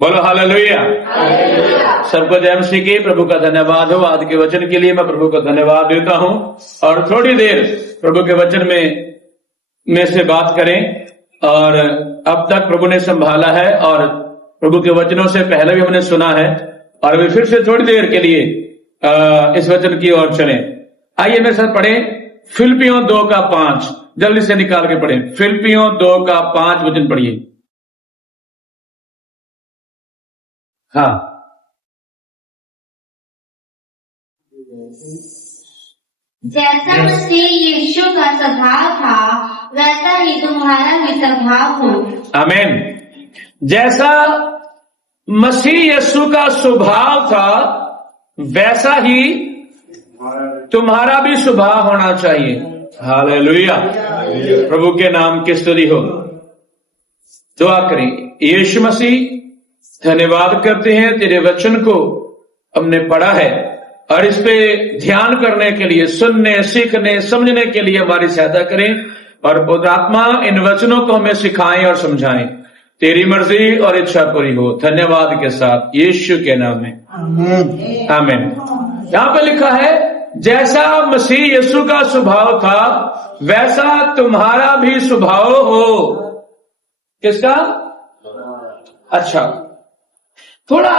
बोलो हालेलुया। सबको जय मसीह की। प्रभु का धन्यवाद हो। आज के वचन के लिए मैं प्रभु को धन्यवाद देता हूं और थोड़ी देर प्रभु के वचन में से बात करें। और अब तक प्रभु ने संभाला है और प्रभु के वचनों से पहले भी हमने सुना है और अभी फिर से थोड़ी देर के लिए इस वचन की ओर चलें। आइए मेरे साथ पढ़ें फिलिप्पियों 2:5। जल्दी से निकाल के पढ़ें। फिलिप्पियों 2:5 वचन पढ़िए। हाँ, जैसा मसीह यीशु का स्वभाव था वैसा ही तुम्हारा भी स्वभाव हो। आमीन। जैसा मसीह यीशु का स्वभाव था वैसा ही तुम्हारा भी स्वभाव होना चाहिए। हालेलुया। प्रभु के नाम की स्तुति हो। दुआ करें। यीशु मसीह, धन्यवाद करते हैं तेरे वचन को हमने पढ़ा है और इस पे ध्यान करने के लिए, सुनने, सीखने, समझने के लिए हमारी सहायता करें और पवित्र आत्मा इन वचनों को हमें सिखाएं और समझाएं। तेरी मर्जी और इच्छा पूरी हो। धन्यवाद के साथ यीशु के नाम में आमीन। आमीन। यहाँ पे लिखा है जैसा मसीह यीशु का स्वभाव था वैसा तुम्हारा भी स्वभाव हो। किसका? अच्छा, थोड़ा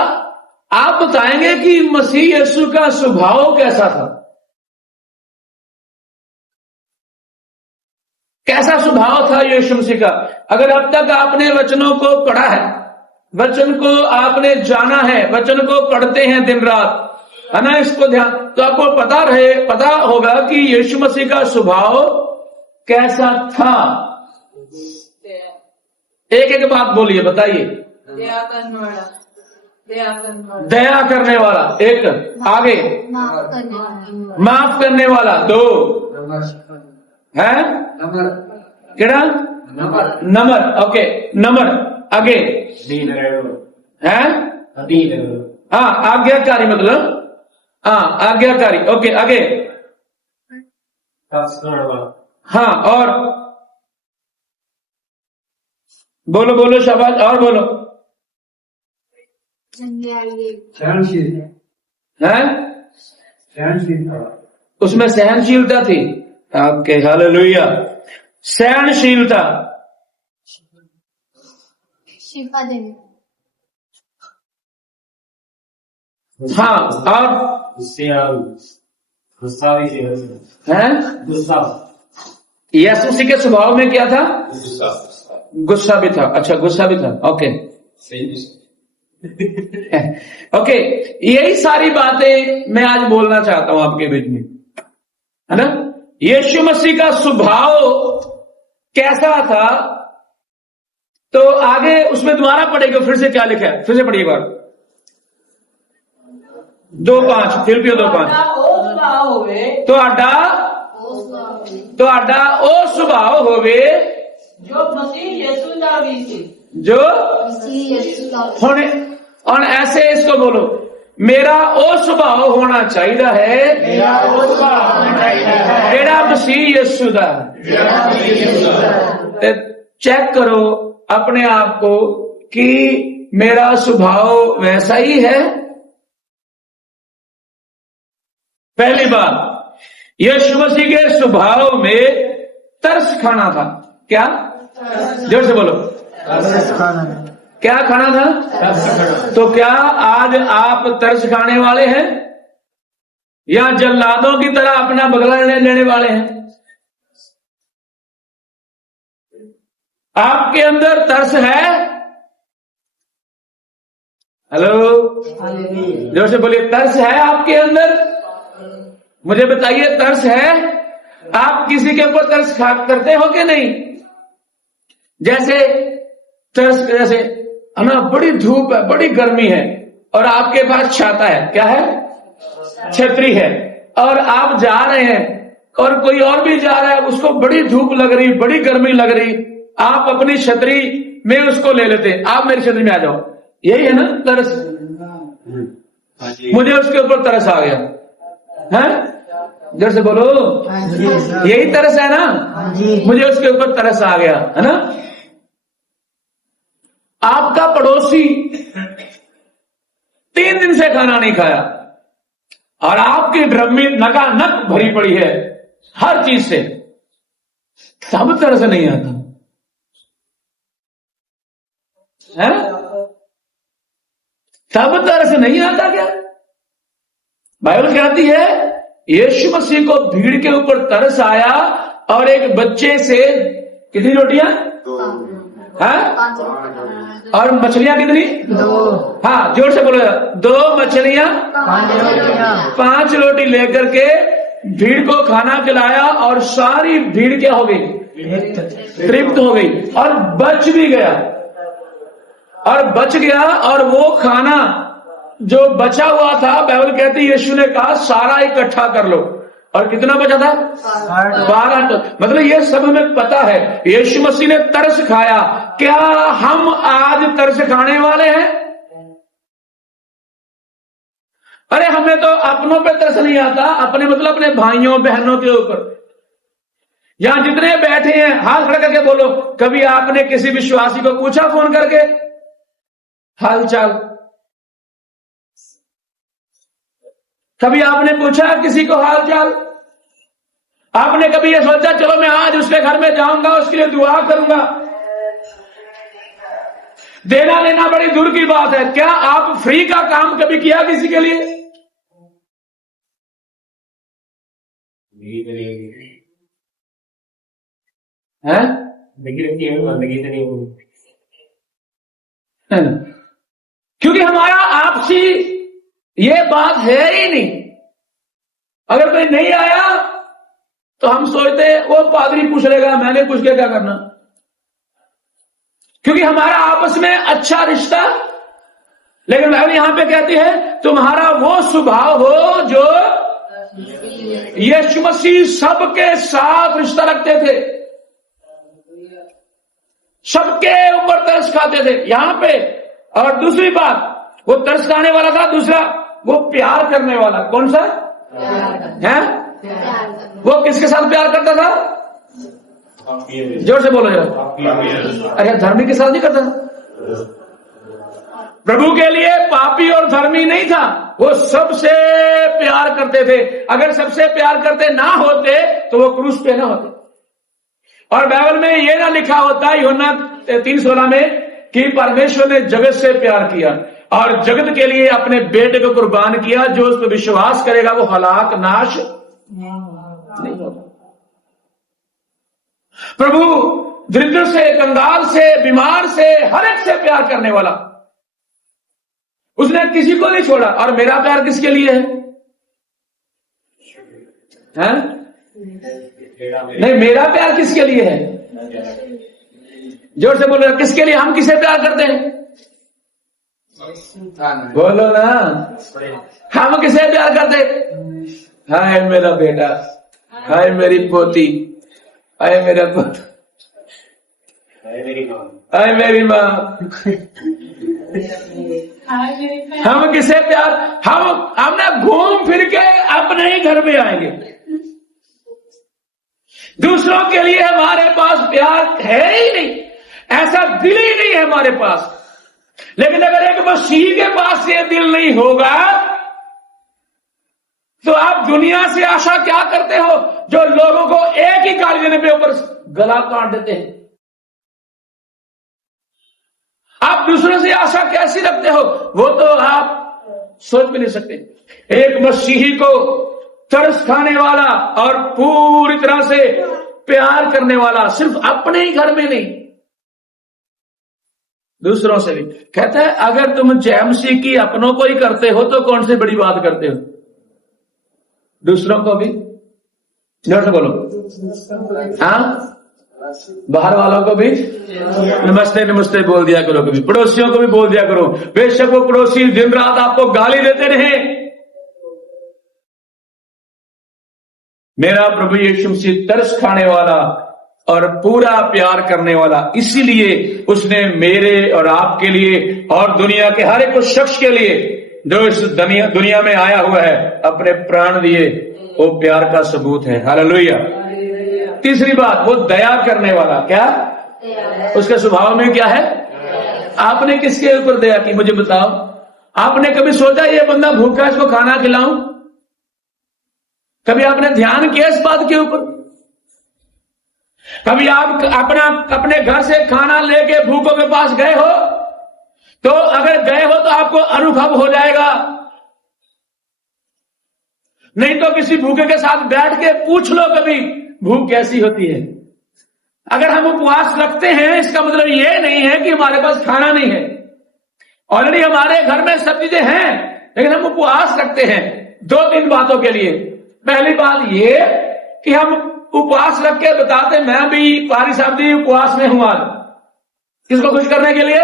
आप बताएंगे कि मसीह यीशु का स्वभाव कैसा था? कैसा स्वभाव था यीशु मसीह का? अगर अब तक आपने वचनों को पढ़ा है, वचन को आपने जाना है, वचन को पढ़ते हैं दिन रात, है ना, इसको ध्यान, तो आपको पता होगा कि यीशु मसीह का स्वभाव कैसा था। एक एक बात बोलिए, बताइए। दया करने वाला, एक। आगे माफ करने वाला, दो। है केड़ा? नमर। ओके, नमर। आगे है हाँ, आज्ञाकारी, मतलब हाँ, आज्ञाकारी। ओके, आगे हाँ, और बोलो शाबाश, और बोलो। है उसमें सहनशीलता थी। Okay, hallelujah. सहनशीलता। हाँ, और है यीशु मसीह के स्वभाव में क्या था? गुस्सा भी था। अच्छा, गुस्सा भी था। ओके ओके, यही सारी बातें मैं आज बोलना चाहता हूं आपके बीच में, है ना। यीशु मसीह का स्वभाव कैसा था, तो आगे उसमें दोबारा पढ़ेगा। फिर से क्या लिखा है, फिर से पढ़िए एक बार। 2:5 फिलिप्पियों 2:5। तो आडा ओ स्वभाव होवे जो मसीह यीशु का भी सी, जो होने, और ऐसे इसको बोलो, मेरा ओ स्वभाव होना चाहिए है जेड़ा मसीह यीशु दा। चेक करो अपने आप को कि मेरा स्वभाव वैसा ही है। पहली बात, यीशु मसीह के स्वभाव में तरस खाना था। क्या? जोर से बोलो। क्या खाना था? तो क्या आज आप तरस खाने वाले हैं या जल्लादों की तरह अपना बदला लेने वाले हैं? आपके अंदर तरस है? हेलो, जोर से बोलिए, तरस है आपके अंदर? मुझे बताइए, तरस है? आप किसी के ऊपर तरस करते हो कि नहीं? जैसे है ना, बड़ी धूप है, बड़ी गर्मी है और आपके पास छाता है। क्या है? छतरी है। और आप जा रहे हैं और कोई और भी जा रहा है, उसको बड़ी धूप लग रही, बड़ी गर्मी लग रही, आप अपनी छतरी में उसको ले लेते हैं। आप मेरी छतरी में आ जाओ। यही है ना तरस। मुझे उसके ऊपर तरस आ गया है। जोर से बोलो, यही तरस है ना। मुझे उसके ऊपर तरस आ गया, है ना। आपका पड़ोसी 3 दिन से खाना नहीं खाया और आपकी ड्रम में नकानक भरी पड़ी है हर चीज से, तब तरस नहीं आता है? तब तरस नहीं आता क्या? बाइबल कहती है यीशु मसीह को भीड़ के ऊपर तरस आया और एक बच्चे से कितनी रोटियां? हाँ? और मछलियां कितनी? 2। हाँ, जोर से बोलो। 2 मछलियां 5 रोटी लेकर के भीड़ को खाना खिलाया और सारी भीड़ क्या हो गई? तृप्त हो गई और बच भी गया। और वो खाना जो बचा हुआ था, बाइबल कहती है यीशु ने कहा सारा इकट्ठा कर लो। और कितना बचा था? 12 टन। मतलब ये सब हमें पता है यीशु मसीह ने तरस खाया। क्या हम आज तरस खाने वाले हैं? अरे हमें तो अपनों पे तरस नहीं आता, अपने मतलब अपने भाइयों बहनों के ऊपर। यहां जितने बैठे हैं हाथ खड़ा करके बोलो, कभी आपने किसी विश्वासी को पूछा फोन करके हाल चाल? कभी आपने पूछा किसी को हाल चाल? आपने कभी ये सोचा चलो मैं आज उसके घर में जाऊंगा, उसके लिए दुआ करूंगा? देना लेना बड़ी दूर की बात है। क्या आप फ्री का काम कभी किया किसी के लिए? हैं? क्योंकि हमारा आपसी ये बात है ही नहीं। अगर कोई नहीं आया तो हम सोचते वो पादरी पूछ लेगा, मैंने पूछ के क्या करना। क्योंकि हमारा आपस में अच्छा रिश्ता। लेकिन बाइबल यहां पे कहती है तुम्हारा वो स्वभाव हो जो यीशु मसीह सबके साथ रिश्ता रखते थे, सबके ऊपर तरस खाते थे यहां पे। और दूसरी बात, वो तरस खाने वाला था। दूसरा, वो प्यार करने वाला। कौन सा है? वो किसके साथ प्यार करता था? जोर से बोलो जरा। अरे धर्मी के साथ नहीं करता। प्रभु के लिए पापी और धर्मी नहीं था, वो सबसे प्यार करते थे। अगर सबसे प्यार करते ना होते तो वो क्रूस पे ना होते। और बाइबल में ये ना लिखा होता यूहन्ना 3:16 में कि परमेश्वर ने जगत से प्यार किया और जगत के लिए अपने बेटे को कुर्बान किया, जो उस पर विश्वास करेगा वो हलाक नाश नहीं होगा। प्रभु दरिद्र से, कंगाल से, बीमार से, हर एक से प्यार करने वाला। उसने किसी को नहीं छोड़ा। और मेरा प्यार किसके लिए है? नहीं, मेरा प्यार किसके लिए है? जोर से बोलो, किसके लिए? हम किसे प्यार करते हैं? बोलो ना, हम किसे प्यार करते? हाय मेरा बेटा, हाय मेरी पोती, हाय मेरा पोता, हाय मेरी माँ। हम किसे प्यार? हम ना घूम फिर के अपने ही घर में आएंगे। दूसरों के लिए हमारे पास प्यार है ही नहीं, ऐसा दिल ही नहीं है हमारे पास। लेकिन अगर एक मसीह के पास ये दिल नहीं होगा तो आप दुनिया से आशा क्या करते हो, जो लोगों को एक ही गाली देने पे ऊपर गला काट देते हैं? आप दूसरों से आशा कैसी रखते हो, वो तो आप सोच भी नहीं सकते। एक मसीही को तरस खाने वाला और पूरी तरह से प्यार करने वाला, सिर्फ अपने ही घर में नहीं दूसरों से भी। कहता है अगर तुम जय मसीह की अपनों को ही करते हो तो कौन सी बड़ी बात करते हो? दूसरों को भी। जोर से बोलो। हाँ, बाहर वालों को भी नमस्ते नमस्ते बोल दिया करो, कभी पड़ोसियों को भी बोल दिया करो। बेशक वो पड़ोसी दिन रात आपको गाली देते रहे, मेरा प्रभु यीशु मसीह तरस खाने वाला और पूरा प्यार करने वाला, इसीलिए उसने मेरे और आपके लिए और दुनिया के हर एक उस शख्स के लिए जो इस दुनिया में आया हुआ है अपने प्राण दिए। वो प्यार का सबूत है। हालेलुया। तीसरी बात, वो दया करने वाला। क्या उसके स्वभाव में क्या है? आपने किसके ऊपर दया की? मुझे बताओ। आपने कभी सोचा ये बंदा भूखा है, इसको खाना खिलाऊं? कभी आपने ध्यान किया इस बात के ऊपर? कभी आप अपने घर से खाना लेके भूखों के पास गए हो? तो अगर गए हो तो आपको अनुभव हो जाएगा। नहीं तो किसी भूखे के साथ बैठ के पूछ लो कभी भूख कैसी होती है। अगर हम उपवास रखते हैं इसका मतलब ये नहीं है कि हमारे पास खाना नहीं है। ऑलरेडी हमारे घर में सब चीजें हैं, लेकिन हम उपवास रखते हैं 2-3 बातों के लिए। पहली बात ये कि हम उपवास रख के बताते मैं भी पारी साहब जी उपवास में हूं आज। किसको खुश करने के लिए?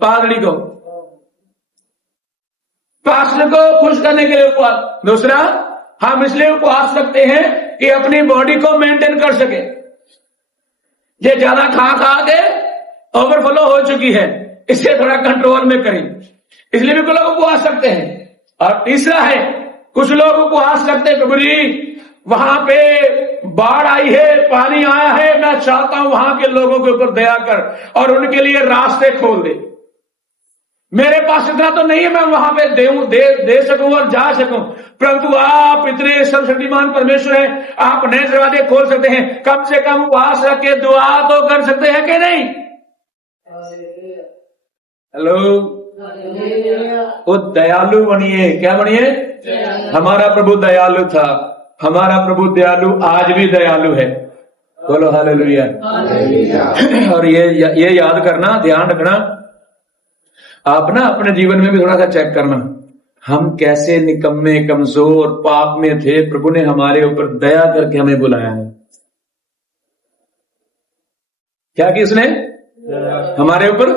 पादरी को, पास्टर को खुश करने के लिए उपवास। दूसरा, हम इसलिए उपवास रखते हैं कि अपनी बॉडी को मेंटेन कर सके। ये ज्यादा खा के ओवरफ्लो हो चुकी है, इसे थोड़ा कंट्रोल में करें, इसलिए भी कुछ लोग उपवास रखते हैं। और तीसरा है, कुछ लोग उपवास रखते हैं, प्रभु जी वहां पे बाढ़ आई है, पानी आया है, मैं चाहता हूं वहां के लोगों के ऊपर दया कर और उनके लिए रास्ते खोल दे। मेरे पास इतना तो नहीं है मैं वहां पे दे सकूं और जा सकूं, परंतु आप इतने सर्वशक्तिमान परमेश्वर हैं, आप नए दरवाजे खोल सकते हैं। कम से कम उपवास रख के दुआ तो कर सकते हैं कि नहीं? हेलो, वो दयालु बनिए। क्या बनिए? हमारा प्रभु दयालु था, हमारा प्रभु दयालु आज भी दयालु है। बोलो हालेलुया। और ये याद करना, ध्यान रखना, आप ना अपने जीवन में भी थोड़ा सा चेक करना, हम कैसे निकम्मे कमजोर पाप में थे, प्रभु ने हमारे ऊपर दया करके हमें बुलाया है। क्या की उसने? हमारे ऊपर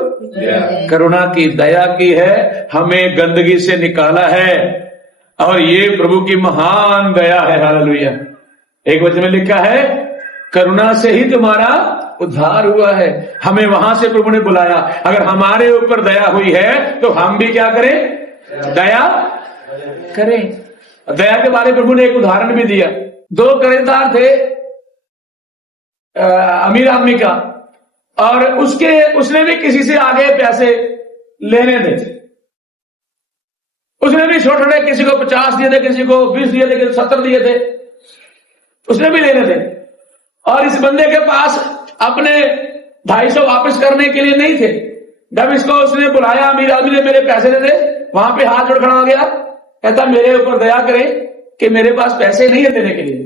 करुणा की, दया की है, हमें गंदगी से निकाला है, और ये प्रभु की महान दया है। हालेलुया। एक वचन में लिखा है, करुणा से ही तुम्हारा उद्धार हुआ है। हमें वहां से प्रभु ने बुलाया। अगर हमारे ऊपर दया हुई है तो हम भी क्या करें? दया करें। दया के बारे में प्रभु ने एक उदाहरण भी दिया। 2 कर्जदार थे, अमीर आदमी का, और उसने भी किसी से आगे पैसे लेने थे। उसने भी छोटे, किसी को 50 दिए थे, किसी को 20 दिए थे, किसी को 70 दिए थे, उसने भी लेने थे। और इस बंदे के पास अपने 250 वापस करने के लिए नहीं थे। जब इसको उसने बुलाया, अमीर आदमी ने मेरे पैसे दे दे, वहां पे हाथ जोड़ खड़ा हो गया, कहता मेरे ऊपर दया करे कि मेरे पास पैसे नहीं है देने के लिए।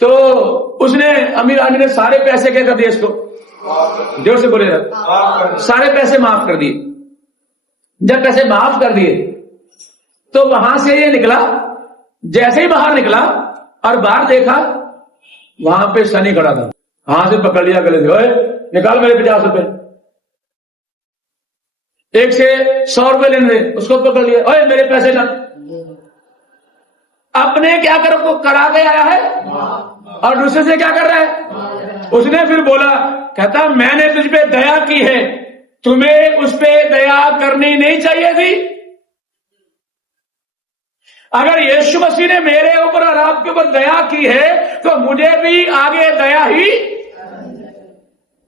तो उसने, अमीर आदमी ने सारे पैसे क्या कर दिए, इसको जोर से बोले, सारे पैसे माफ कर दिए। जब पैसे माफ कर दिए तो वहां से ये निकला, जैसे ही बाहर निकला और बाहर देखा, वहां पे शनि खड़ा था। हाथ से पकड़ लिया गले से, ओए निकाल मेरे 50 रुपए। एक से 100 रुपए लेने दे, उसको पकड़ लिया, ओए मेरे पैसे ना। अपने क्या करा के आया है और दूसरे से क्या कर रहा है? उसने फिर बोला, कहता मैंने तुझ पे दया की है, तुम्हें उस पे दया करनी नहीं चाहिए थी। अगर यीशु मसीह ने मेरे ऊपर और आपके ऊपर दया की है तो मुझे भी आगे दया ही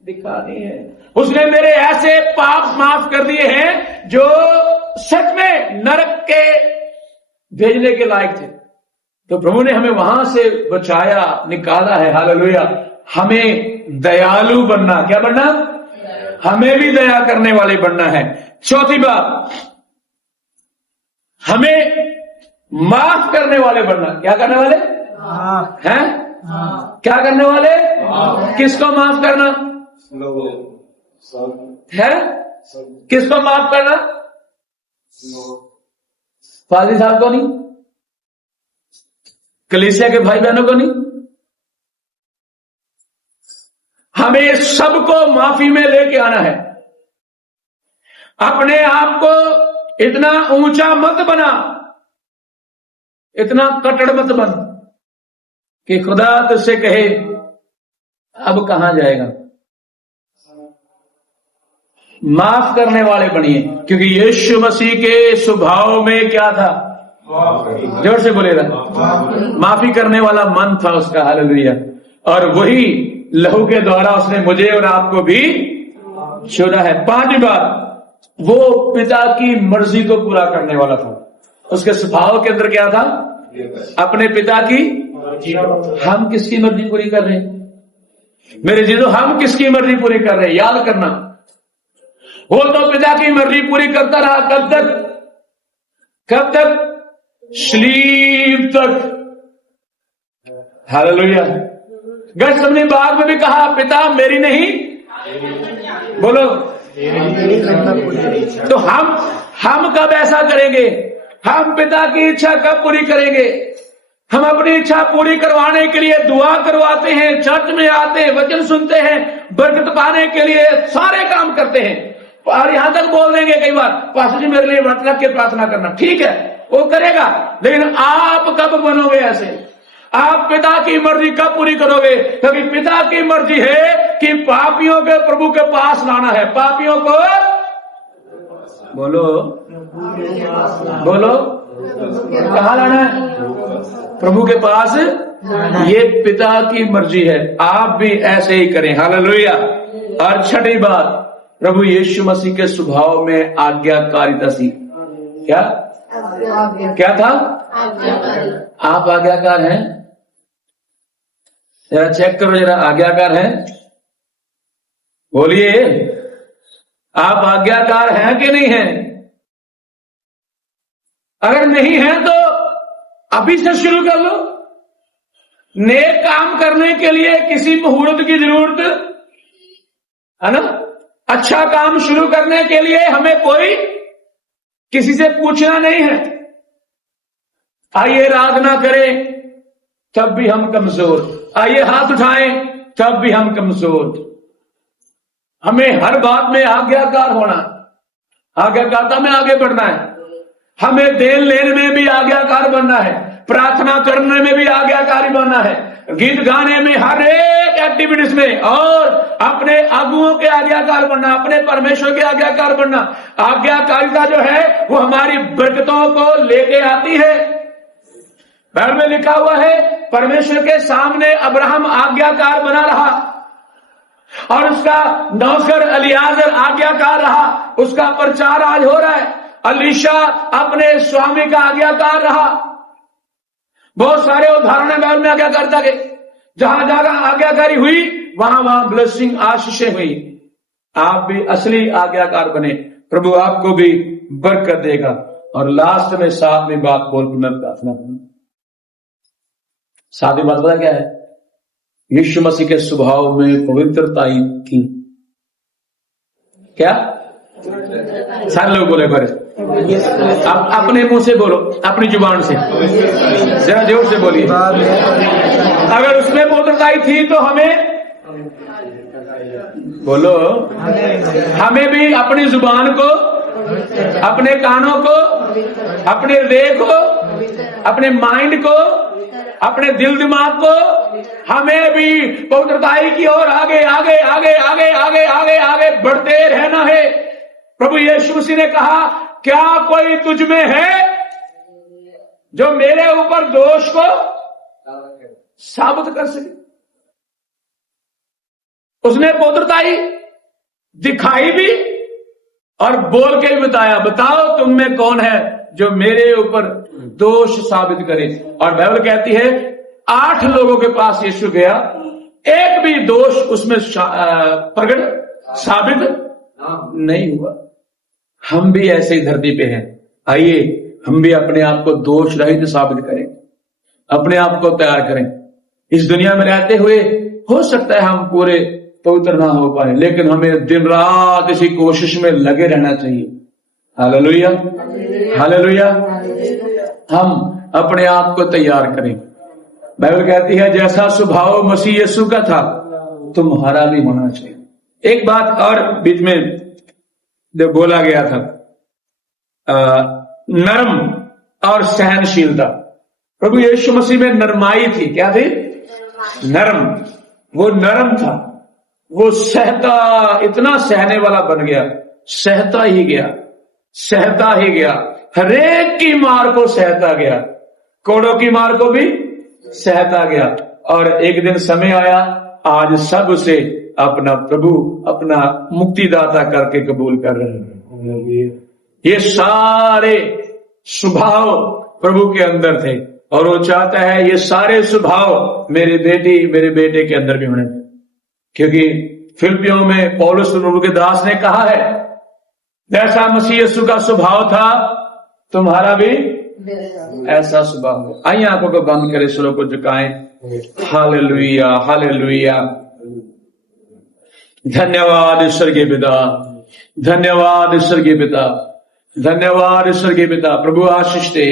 दिखानी है। उसने मेरे ऐसे पाप माफ कर दिए हैं जो सच में नरक के भेजने के लायक थे। तो प्रभु ने हमें वहां से बचाया, निकाला है। हालेलुया। हमें दयालु बनना, क्या बनना? हमें भी दया करने वाले बनना है। चौथी बात, हमें माफ करने वाले बनना। क्या करने वाले हैं? क्या करने वाले? किसको माफ करना है? किसको माफ करना? पादरी साहब को नहीं, कलीसिया के भाई बहनों को नहीं, हमें सबको माफी में लेके आना है। अपने आप को इतना ऊंचा मत बना, इतना कट्टर मत बन कि खुदा तुझसे कहे अब कहां जाएगा। माफ करने वाले बनिए, क्योंकि यीशु मसीह के स्वभाव में क्या था? जोर से बोलेगा, माफी करने वाला मन था उसका। हालेलुया। और वही लहू के द्वारा उसने मुझे और आपको भी छोड़ा है। 5वीं बात, वो पिता की मर्जी को पूरा करने वाला था। उसके स्वभाव के अंदर क्या था? अपने पिता की। हम किसकी मर्जी पूरी कर रहे हैं मेरे जीजो? हम किसकी मर्जी पूरी कर रहे हैं? याद करना, वो तो पिता की मर्जी पूरी करता रहा। कब तक? कब तक? स्लीप तक। हालेलुया। गethsemane बाग में भी कहा, पिता मेरी नहीं, बोलो। तो हम कब ऐसा करेंगे? हम पिता की इच्छा कब पूरी करेंगे? हम अपनी इच्छा पूरी करवाने के लिए दुआ करवाते हैं, चर्च में आते हैं, वचन सुनते हैं, बरकत पाने के लिए सारे काम करते हैं, और यहां तक बोल देंगे कई बार, पास्टर जी मेरे लिए व्रत रख के प्रार्थना करना। ठीक है, वो करेगा, लेकिन आप कब बनोगे ऐसे? आप पिता की मर्जी कब पूरी करोगे? क्योंकि पिता की मर्जी है कि पापियों के प्रभु के पास लाना है। पापियों को बोलो, बोलो, कहाँ लाना है? प्रभु के पास। ये पिता की मर्जी है। आप भी ऐसे ही करें। हालेलुया। और छठी बात, प्रभु यीशु मसीह के स्वभाव में आज्ञाकारिता थी। क्या क्या था? आप आज्ञाकार हैं? जरा चेक करो, जरा आज्ञाकार हैं? बोलिए, आप आज्ञाकार हैं कि नहीं हैं? अगर नहीं है तो अभी से शुरू कर लो। नेक काम करने के लिए किसी मुहूर्त की जरूरत है ना? अच्छा काम शुरू करने के लिए हमें कोई किसी से पूछना नहीं है। आइए आराधना करें तब भी हम कमजोर, आइए हाथ उठाएं तब भी हम कमजोर। हमें हर बात में आज्ञाकार होना, आज्ञाकारिता में आगे बढ़ना है। हमें देन लेने में भी आज्ञाकार बनना है, प्रार्थना करने में भी आज्ञाकारी बनना है, गीत गाने में, हर एक एक्टिविटीज में, और अपने अगुओं के आज्ञाकार बनना, अपने परमेश्वर के आज्ञाकार बनना। आज्ञाकारिता जो है वो हमारी बरकतों को लेके आती है। बाइबल में लिखा हुआ है, परमेश्वर के सामने अब्राहम आज्ञाकार बना रहा, और उसका नौकर एलियाजर आज्ञाकार रहा। उसका प्रचार आज हो रहा है। अलीशा अपने स्वामी का आज्ञाकार रहा। बहुत सारे उदाहरण बाइबल में आज्ञाकारिता के, जहां जहां आज्ञाकारी हुई वहां वहां ब्लेसिंग, आशीषें हुई। आप भी असली आज्ञाकार बने, प्रभु आपको भी बरकत देगा। और लास्ट में 7वीं बात बोल के मैं प्रार्थना करूं। 7वीं बात पता क्या है? यीशु मसीह के स्वभाव में पवित्रता थी। क्या? सारे लोग बोले पर आप अपने मुंह से बोलो, अपनी जुबान से, जरा जोर से बोलिए। अगर उसमें पवित्रता थी तो हमें बोलो, हमें भी अपनी जुबान को, अपने कानों को, अपने हृदय को, अपने माइंड को, अपने दिल दिमाग को, हमें भी पवित्रताई की ओर आगे आगे आगे आगे आगे आगे आगे बढ़ते रहना है। प्रभु यीशु मसीह ने कहा, क्या कोई तुझ में है जो मेरे ऊपर दोष को साबित कर सके? उसने पवित्रताई दिखाई भी और बोल के भी बताया, बताओ तुम में कौन है जो मेरे ऊपर दोष साबित करे। और बाइबल कहती है 8 लोगों के पास यीशु गया, एक भी दोष उसमें प्रकट साबित नहीं हुआ। हम भी ऐसे ही धरती पे हैं। आइए हम भी अपने आप को दोष रहित साबित करें, अपने आप को तैयार करें। इस दुनिया में रहते हुए हो सकता है हम पूरे पवित्र ना हो पाए, लेकिन हमें दिन रात इसी कोशिश में लगे रहना चाहिए। Hallelujah, hallelujah. हम अपने आप को तैयार करें। बाइबल कहती है जैसा स्वभाव मसीह यीशु का था तुम्हारा भी होना चाहिए। एक बात और बीच में जो बोला गया था, नरम और सहनशीलता। प्रभु यीशु मसीह में नरमाई थी। क्या थी? नरम। वो नरम था, वो सहता, इतना सहने वाला बन गया, सहता ही गया, सहता ही गया, हरेक की मार को सहता गया, कोड़ों की मार को भी सहता गया। और एक दिन समय आया, आज सब उसे अपना प्रभु, अपना मुक्तिदाता करके कबूल कर रहे हैं। ये सारे स्वभाव प्रभु के अंदर थे और वो चाहता है ये सारे स्वभाव मेरे बेटी मेरे बेटे के अंदर भी होने, क्योंकि फिलिप्पियों में पौलुस प्रभु के दास ने कहा है जैसा मसीह यीशु का स्वभाव था तुम्हारा भी ऐसा स्वभाव हो। आइए आंखों को बंद करें, स्वरों को झुकाएं। Hallelujah hallelujah. धन्यवाद ईश्वर के पिता, धन्यवाद ईश्वर के पिता, धन्यवाद ईश्वर के पिता। प्रभु आशीष दे,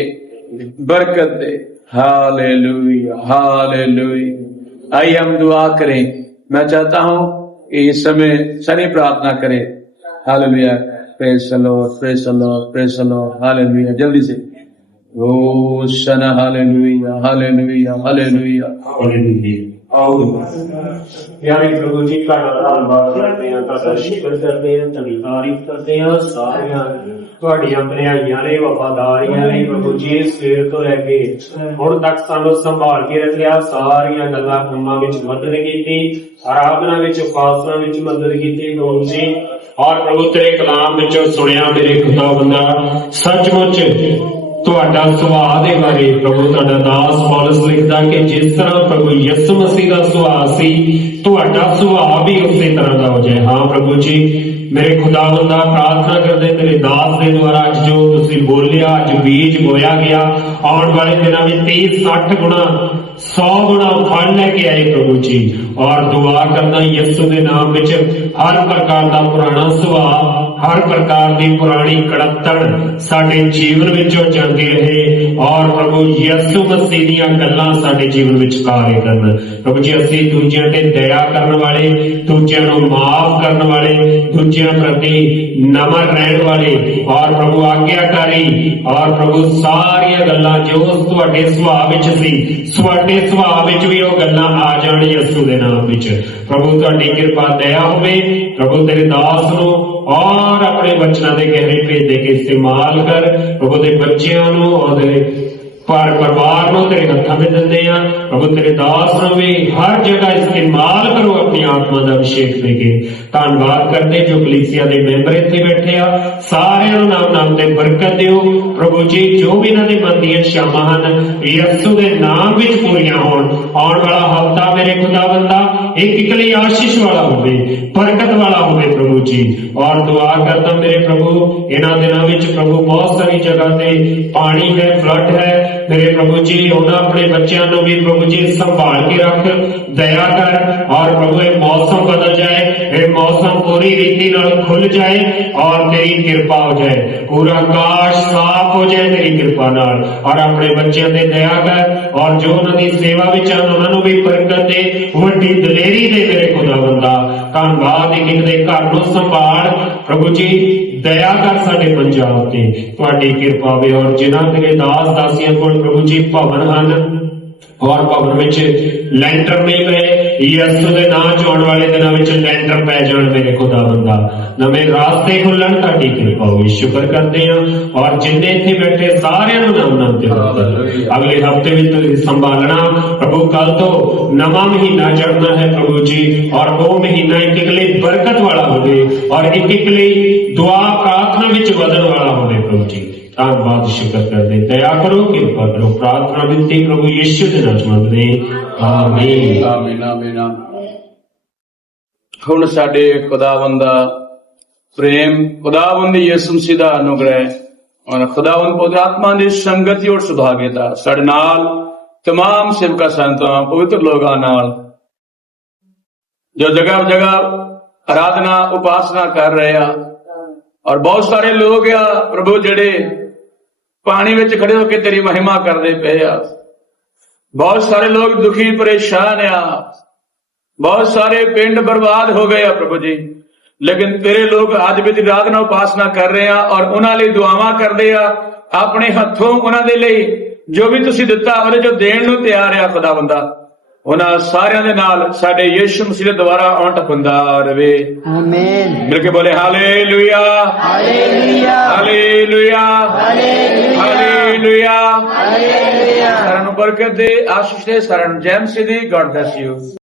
बरकत दे। Hallelujah hallelujah. आइए हम दुआ करें। मैं चाहता हूं कि इस समय सभी प्रार्थना करें। Hallelujah. Praise the Lord, praise the Lord, praise the Lord. Hallelujah. जल्दी से ओ सन हालेलुया हालेलुया हालेलुया। प्यारे प्रभु जी का धन्यवाद करते हैं, ਤੁਹਾਡਾ ਸ਼ੁਕਰ ਕਰਦੇ ਹਾਂ, ਤੁਹਾਡੀ ਤਾਰੀਫ ਕਰਦੇ ਹਾਂ। ਸਾਰੀਆਂ ਤੁਹਾਡੀਆਂ ਬਣਾਈਆਂ ਨੇ, ਵਫਾਦਾਰੀਆਂ ਨੇ ਪ੍ਰਭੂ ਜੀ। ਸਵੇਰ ਤੋਂ ਲੈ ਕੇ ਹੁਣ ਤੱਕ ਸਾਨੂੰ ਸੰਭਾਲ ਕੇ ਰੱਖਿਆ। ਸਾਰੀਆਂ ਗੱਲਾਂ ਕੰਮਾਂ ਵਿੱਚ ਮਦਦ ਕੀਤੀ, ਆਰਾਧਨਾ ਵਿੱਚ ਫਾਸਲਾ ਵਿੱਚ ਮਦਦ ਕੀਤੀ ਪ੍ਰਭੂ ਜੀ। ਔਰ ਪ੍ਰਭੂ ਤੇਰੇ ਕਲਾਮ ਵਿੱਚੋਂ ਸੁਣਿਆ ਮੇਰੇ ਖੁਦਾਵੰਦਾ, ਸੱਚਮੁੱਚ ਤੁਹਾਡਾ ਸੁਭਾਅ ਦੇ ਬਾਰੇ ਪ੍ਰਭੂ ਤੁਹਾਡਾ ਦਾਸ ਪੌਲਸ ਲਿਖਦਾ ਕਿ ਜਿਸ ਤਰ੍ਹਾਂ ਪ੍ਰਭੂ ਯਿਸੂ ਮਸੀਹ ਦਾ ਸੁਭਾਅ ਸੀ ਤੁਹਾਡਾ ਸੁਭਾਅ ਵੀ ਉਸੇ ਤਰ੍ਹਾਂ ਦਾ ਹੋ ਜਾਏ। ਹਾਂ ਪ੍ਰਭੂ ਜੀ, ਮੇਰੇ ਖੁਦਾਵੰਦਾ ਪ੍ਰਾਰਥਨਾ ਕਰਦੇ ਮੇਰੇ ਦਾਸ ਦੇ ਦੁਆਰਾ ਅੱਜ ਜੋ ਤੁਸੀਂ ਬੋਲਿਆ, ਅੱਜ ਬੀਜ ਬੋਇਆ ਗਿਆ, ਆਉਣ ਵਾਲੇ ਦਿਨਾਂ ਵਿੱਚ 30-60 ਗੁਣਾ 100 ਗੁਣਾ ਫਲ ਲੈ ਕੇ ਆਏ ਪ੍ਰਭੂ ਜੀ। ਔਰ ਦੁਆ ਕਰਦਾ ਯਿਸੂ ਦੇ ਨਾਮ ਵਿੱਚ ਹਰ ਪ੍ਰਕਾਰ ਦਾ ਪੁਰਾਣਾ ਸੁਭਾਅ, ਹਰ ਪ੍ਰਕਾਰ ਦੀ ਪੁਰਾਣੀ ਕੜੱਤਣ ਸਾਡੇ ਜੀਵਨ ਵਿੱਚੋਂ ਜਾਂਦੀ ਰਹੇ। ਔਰ ਪ੍ਰਭੂ ਯਿਸੂ ਮਸੀਹ ਦੀਆਂ ਗੱਲਾਂ ਸਾਡੇ ਜੀਵਨ ਵਿੱਚ ਕਾਰੇ ਕਰਨ ਪ੍ਰਭੂ ਜੀ। ਅਸੀਂ ਦੂਜਿਆਂ ਤੇ ਦਇਆ ਕਰਨ ਵਾਲੇ, ਦੂਜਿਆਂ ਨੂੰ ਮਾਫ ਕਰਨ ਵਾਲੇ, ਦੂਜਿਆਂ ਪ੍ਰਤੀ ਨਮਰ ਰਹਿਣ ਵਾਲੇ ਔਰ ਪ੍ਰਭੂ ਆਗਿਆਕਾਰੀ ਔਰ ਪ੍ਰਭੂ ਸਾਰੀਆਂ ਗੱਲਾਂ ਜੋ ਤੁਹਾਡੇ ਸੁਭਾਅ ਵਿੱਚ ਸੀ ਤੁਹਾਡੇ ਸੁਭਾਅ ਵਿੱਚ ਵੀ ਉਹ ਗੱਲਾਂ ਆ ਜਾਣ ਯਿਸੂ ਦੇ ਨਾਮ ਵਿੱਚ। ਪ੍ਰਭੂ ਤੁਹਾਡੀ ਕਿਰਪਾ ਦਇਆ ਹੋਵੇ ਪ੍ਰਭੂ ਤੇਰੇ ਦਾਸ ਨੂੰ ਔਰ ਆਪਣੇ ਬਚਨਾਂ ਦੇ ਗਹਿਰੇ ਭੇਜ ਦੇ ਕੇ ਇਸਤੇਮਾਲ ਕਰ ਪ੍ਰਭੂ ਦੇ ਬੱਚਿਆਂ ਨੂੰ ਉਹਦੇ ਪਰ ਪਰਿਵਾਰ ਨੂੰ ਤੇਰੇ ਹੱਥਾਂ ਵਿੱਚ ਦਿੰਦੇ ਆ ਪ੍ਰਭੂ। ਤੇਰੇ ਦਾਸ ਨੂੰ ਵੀ ਹਰ ਜਗ੍ਹਾ ਇਸਤੇਮਾਲ ਕਰੋ ਆਪਣੀ ਆਤਮਾ ਦਾ ਅਭਿਸ਼ੇਕ ਦੇ ਕੇ। ਧੰਨਵਾਦ ਕਰਦੇ ਜੋ ਕਲੀਸਿਆ ਦੇ ਮੈਂਬਰ ਇੱਥੇ ਬੈਠੇ ਆ, ਸਾਰਿਆਂ ਨੂੰ ਨਾਮ ਨਾਮ ਤੇ ਬਰਕਤ ਦਿਓ ਪ੍ਰਭੂ ਜੀ। ਜੋ ਵੀ ਇਹਨਾਂ ਦੇ ਮਨ ਦੀਆਂ ਇੱਛਾਵਾਂ ਹਨ ਯਿਸੂ ਦੇ ਨਾਮ ਵਿੱਚ ਪੂਰੀਆਂ ਹੋਣ। ਆਉਣ ਵਾਲਾ ਹਫ਼ਤਾ ਮੇਰੇ ਖੁਦਾਵੰਦਾ ਇੱਕ ਲਈ ਆਸ਼ੀਸ਼ ਵਾਲਾ ਹੋਵੇ, ਬਰਕਤ ਵਾਲਾ ਹੋਵੇ ਪ੍ਰਭੂ ਜੀ। ਔਰ ਦੁਆ ਕਰਦਾ ਮੇਰੇ ਪ੍ਰਭੂ ਇਹਨਾਂ ਦਿਨਾਂ ਵਿੱਚ ਪ੍ਰਭੂ ਬਹੁਤ ਸਾਰੀ ਜਗ੍ਹਾ ਤੇ ਪਾਣੀ ਹੈ, ਫਲੱਡ ਹੈ ਮੇਰੇ ਪ੍ਰਭੂ ਜੀ। ਉਹਨਾਂ ਆਪਣੇ ਬੱਚਿਆਂ ਨੂੰ ਵੀ ਪ੍ਰਭੂ ਜੀ ਸੰਭਾਲ ਕੇ ਰੱਖ, ਦਇਆ ਕਰ। ਔਰ ਪ੍ਰਭੂ ਇਹ ਮੌਸਮ ਬਦਲ ਜਾਏ, ਇਹ ਮੌਸਮ ਪੂਰੀ ਰੀਤੀ ਨਾਲ ਖੁੱਲ ਜਾਏ ਔਰ ਤੇਰੀ ਕਿਰਪਾ ਹੋ ਜਾਏ, ਪੂਰਾ ਆਕਾਸ਼ ਸਾਫ਼ ਹੋ ਜਾਏ ਤੇਰੀ ਕਿਰਪਾ ਨਾਲ। ਔਰ ਆਪਣੇ ਬੱਚਿਆਂ ਤੇ ਦਇਆ ਕਰ ਔਰ ਜੋ ਉਹਨਾਂ ਦੀ ਸੇਵਾ ਵਿੱਚ ਹਨ ਉਹਨਾਂ ਨੂੰ ਵੀ ਬਰਕਤ ਦੇ, ਵੱਡੀ ਦਲੇਰੀ ਦੇ ਮੇਰੇ ਖੁਦਾਵੰਦਾ। ਧੰਨਵਾਦ ਇੱਕ ਦੇ ਘਰ ਨੂੰ ਸੰਭਾਲ ਪ੍ਰਭੂ ਜੀ। ਦਇਆ ਕਰ ਸਾਡੇ ਪੰਜਾਬ ਤੇ, ਤੁਹਾਡੀ ਕਿਰਪਾ ਹੋਵੇ। ਔਰ ਜਿਨ੍ਹਾਂ ਤੇਰੇ ਦਾਸ ਦਾਸੀਆਂ ਕੋਲ ਪ੍ਰਭੂ ਜੀ ਭਵਨ ਹਨ ਔਰ ਭਵਨ ਵਿੱਚ ਲੈਂਟਰ ਨਹੀਂ ਪਏ, ਯਿਸੂ ਦੇ ਨਾਂ ਚ ਆਉਣ ਵਾਲੇ ਦਿਨਾਂ ਵਿੱਚ ਲੈਂਟਰ ਪੈ ਜਾਣ ਮੇਰੇ ਖੁਦਾਵੰਦਾ। ਨਵੇਂ ਰਾਸਤੇ ਖੁੱਲਣ, ਤੁਹਾਡੀ ਕਿਰਪਾ ਹੋਵੇ। ਸ਼ੁਕਰ ਕਰਦੇ ਹਾਂ ਔਰ ਜਿੰਨੇ ਇੱਥੇ ਬੈਠੇ ਸਾਰਿਆਂ ਨੂੰ ਨਾਮ ਨਾਮ ਤੇ ਅਗਲੇ ਹਫ਼ਤੇ ਵਿੱਚ ਤੁਸੀਂ ਸੰਭਾਲਣਾ ਪ੍ਰਭੂ। ਕੱਲ ਤੋਂ ਨਵਾਂ ਮਹੀਨਾ ਚੜ੍ਹਨਾ ਹੈ ਪ੍ਰਭੂ ਜੀ ਔਰ ਉਹ ਮਹੀਨਾ ਇੱਕ ਲਈ ਬਰਕਤ ਵਾਲਾ ਹੋਵੇ ਔਰ ਇੱਕ ਲਈ ਦੁਆ ਪ੍ਰਾਰਥਨਾ ਵਿੱਚ ਵਧਣ ਵਾਲਾ ਹੋਵੇ ਪ੍ਰਭੂ ਜੀ। ਧੰਨਵਾਦ ਸ਼ੁਕਰ ਕਰਦੇ, ਦਇਆ ਕਰੋ, ਕਿਰਪਾ ਕਰੋ। ਪ੍ਰਾਰਥਨਾ ਬੇਨਤੀ ਪ੍ਰਭੂ ਯਿਸੂ ਦੇ ਨਾਮ ਚ ਮੰਗਦੇ ਆਮੀਨ ਆਮੀਨ ਆਮੀਨ। ਹੁਣ ਸਾਡੇ ਖੁਦਾਵੰਦ ਦਾ ਪ੍ਰੇਮ, ਖੁਦਾਵੰਦ ਯਿਸੂ ਮਸੀਹ ਦਾ ਅਨੁਗ੍ਰਹਿ ਔਰ ਖੁਦਾਵੰਦ ਪਵਿੱਤਰ ਆਤਮਾ ਦੀ ਸੰਗਤੀ ਔਰ ਸੁਭਾਗਿਤਾ ਸਾਡੇ ਨਾਲ तमाम सेवका संतां पवित्र लोगों नाल जो जगह जगह आराधना उपासना कर रहे हैं और बहुत सारे लोग आ प्रभु जेड़े पानी विच खड़े होकर तेरी महिमा करते पे आ। बहुत सारे लोग दुखी परेशान आ, बहुत सारे पिंड बर्बाद हो गए आ प्रभु जी, लेकिन तेरे लोग अज भी आराधना उपासना कर रहे हैं और उन्हां लई दुआवां करदे आ। अपने हथों उन्हां दे लई जो भी तुसीं दिता ਉਹਦੇ जो देण ਨੂੰ ਤਿਆਰ ਆ ਖੁਦਾਵੰਦਾ। ਉਹਨਾਂ ਸਾਰਿਆਂ ਦੇ ਨਾਲ ਸਾਡੇ ਯਿਸੂ ਮਸੀਹ ਦੇ ਦੁਆਰਾ ਆਉਣ ਤੱਕ ਹੁੰਦਾ ਰਵੇ ਆਮੀਨ। ਮਿਲ ਕੇ ਬੋਲੇ hallelujah hallelujah hallelujah hallelujah hallelujah. ਸਾਰਿਆਂ ਨੂੰ ਬਰਕਤ ਦੇ, ਆਸ਼ੀਸ਼ ਦੇ, ਸਾਰਿਆਂ ਨੂੰ ਜੈ ਮਸੀਹ ਦੀ। God bless you.